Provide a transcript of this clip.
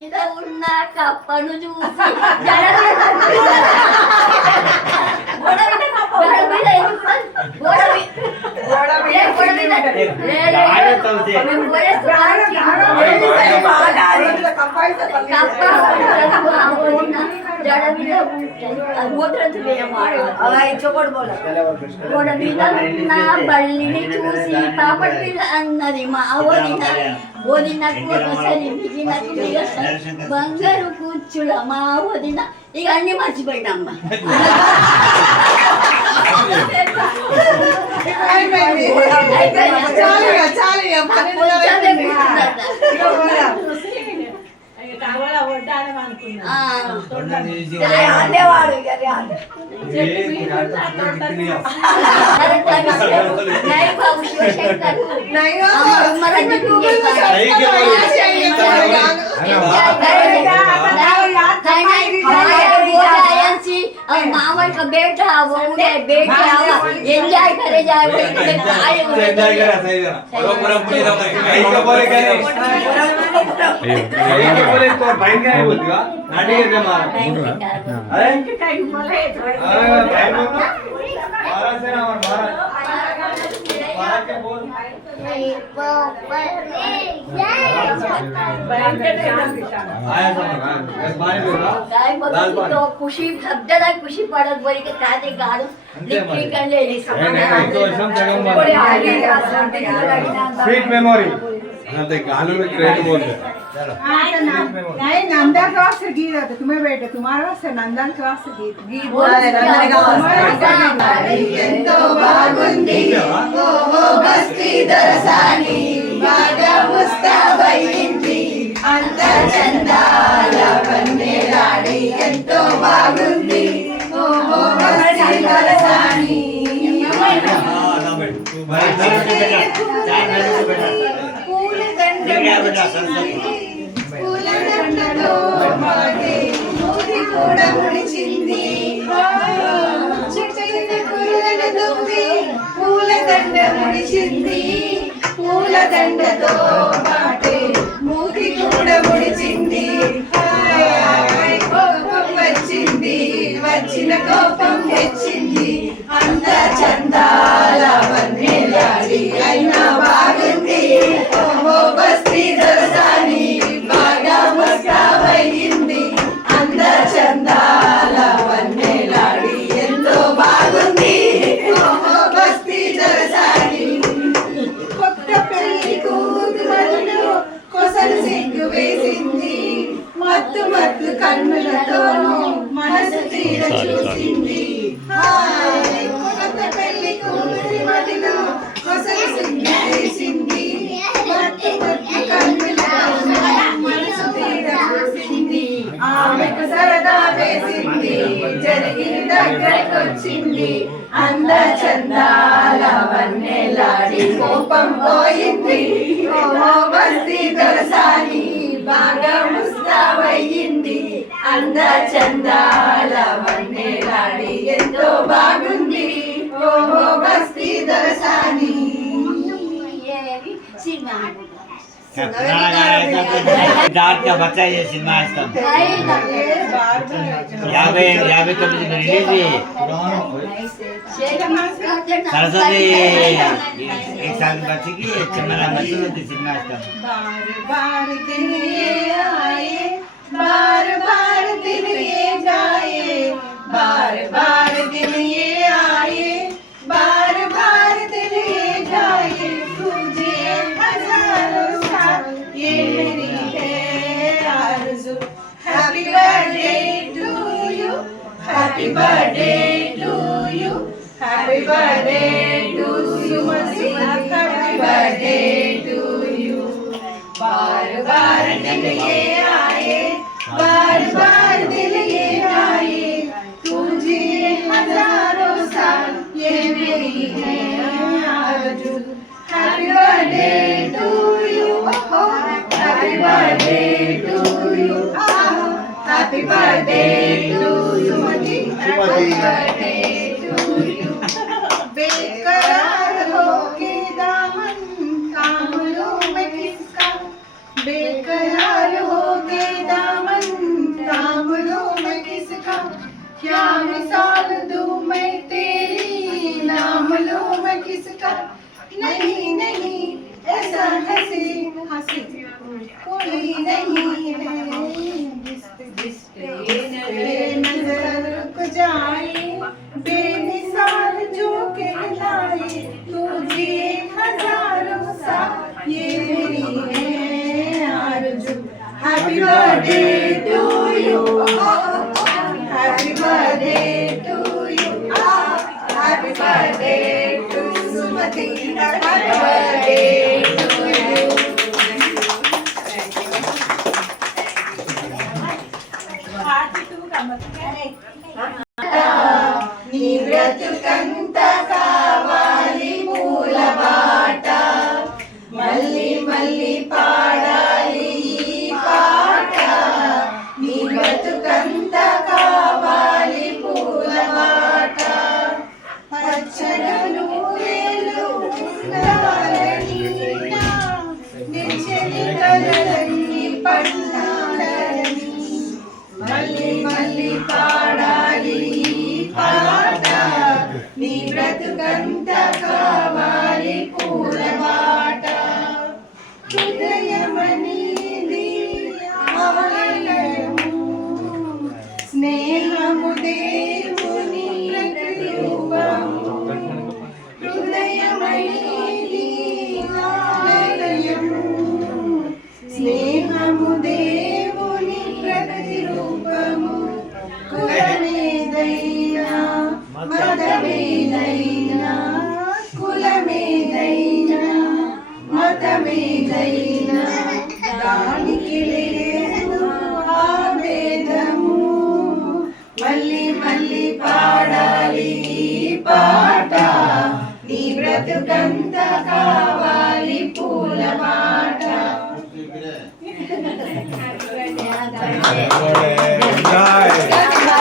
ఉన్న కప్పను చూసి బల్లిని చూసి పాపటి పిల్ల అన్నది మా వదిన వదినకు ఒకసారి మిగిలినకు బంగారు కూర్చుల మా వదిన ఇక అన్ని మర్చిపోయినమ్మా मावल का बेटा वो बेटा एंजॉय करे जाए तो खुशी सब जगह खुशी पड़त बोली के ताते गाड़ू लिखी कर ले स्वीट मेमोरी ते गालों में क्रेट बोल रहे नहीं नंदा के वास्ते गीत है तुम्हें बेटे तुम्हारे वास्ते नंदन के वास्ते गीत ఎంతో బాగుంది ఓ బస్తీ దరసాని బాగా ముస్తాబైంది అంత చందాల వన్నెలాడి ఎంతో బాగుంది ఓ బస్తీ దరసాని పూలదండలో మాటే మూది కూడా ముడిచింది పూలదండ ముడిచింది పూలదండతో మాటే మూతి కూడా ముడిచింది కోపం వచ్చింది వచ్చిన కోపం తెచ్చింది అంత చందాల వన్నెలాడి అయినా బాగుంది ఓ బస్తీ దొరసాని బాగా ముస్తాబైంది అంత చందాల వన్నెలాడి ఎంతో బాగుంది ఓ బస్తీ దొరసాని కొత్త పెళ్లి కూతురు కొసలు సిగ్గు వేసింది మత్తు మత్తు కన్నులతోనూ మనసు తీర చూసింది కొత్త పెళ్లి కూతురి మదిలో కొసలు సిగ్గు వేసింది మత్తు మత్తు కన్నులతోనూ మనసు తీర చూసింది ఆమెకు సరదా వేసింది జరిగిన దగ్గరకొచ్చింది అంద చందాల వన్నెలాడి కోపం పోయింది ఓ బస్తీ దొరసాని బాగా ముస్తాబయ్యింది అంద చందాల వన్నెలాడి ఎంతో బాగుంది ఓ బస్తీ దొరసాని डार्क का बच्चा ये सिनेमा इसका 59 में रिलीज हुई सरस्वती एक साल की बच्ची की चमड़ा बच्ची होती सिनेमा इसका बार बार दिन ये आए बार बार दिन ये जाए बार बार दिन ये आए बार बार दिन ये जाए तुझे हजारों साल ये मेरी है आरज़ू happy birthday to you happy birthday to you happy birthday to you happy birthday to you बार बार दिन ये आए बार बार दिन ये आए तुझे हजारों साल ये मेरी है आरज़ू happy birthday to you happy birthday to you happy birthday to you happy birthday to you बेकरार होके दामन कामलों में किसका बेकरार होके नहीं है नजर रुक जाए बेमिसाल जो कहलाए तुझे हजारों सा ये मेरी है आरज़ू happy birthday to you happy birthday to you happy birthday to Sumati happy birthday to you నీ బ్రతుకంత కావాలి పూల బాట మళ్ళీ మళ్ళీ పాడాలి ఈ పాట నీ బ్రతుకంత కావాలి పూల బాట పచ్చగను వేలు ఉండాలని నిచ్చని కలలన్నీ పండాలని మళ్ళీ మళ్ళీ పాడాలి ఈ పాట నీ బ్రతుకంత కావాలి పూల బాట హృదయమనేది ఆలయము స్నేహము దేవుని ప్రతిరూపము హృదయమనేది ఆలయము స్నేహము దేవుని ప్రతిరూపము కులమేదైనా మతమేదైనా కులమేదైనా మతమేదైనా దానికి లేదు ఆవేదము మళ్ళీ మళ్ళీ పాడాలి ఈ పాట నీ బ్రతుకంత కావాలి పూల మాట Enjoy.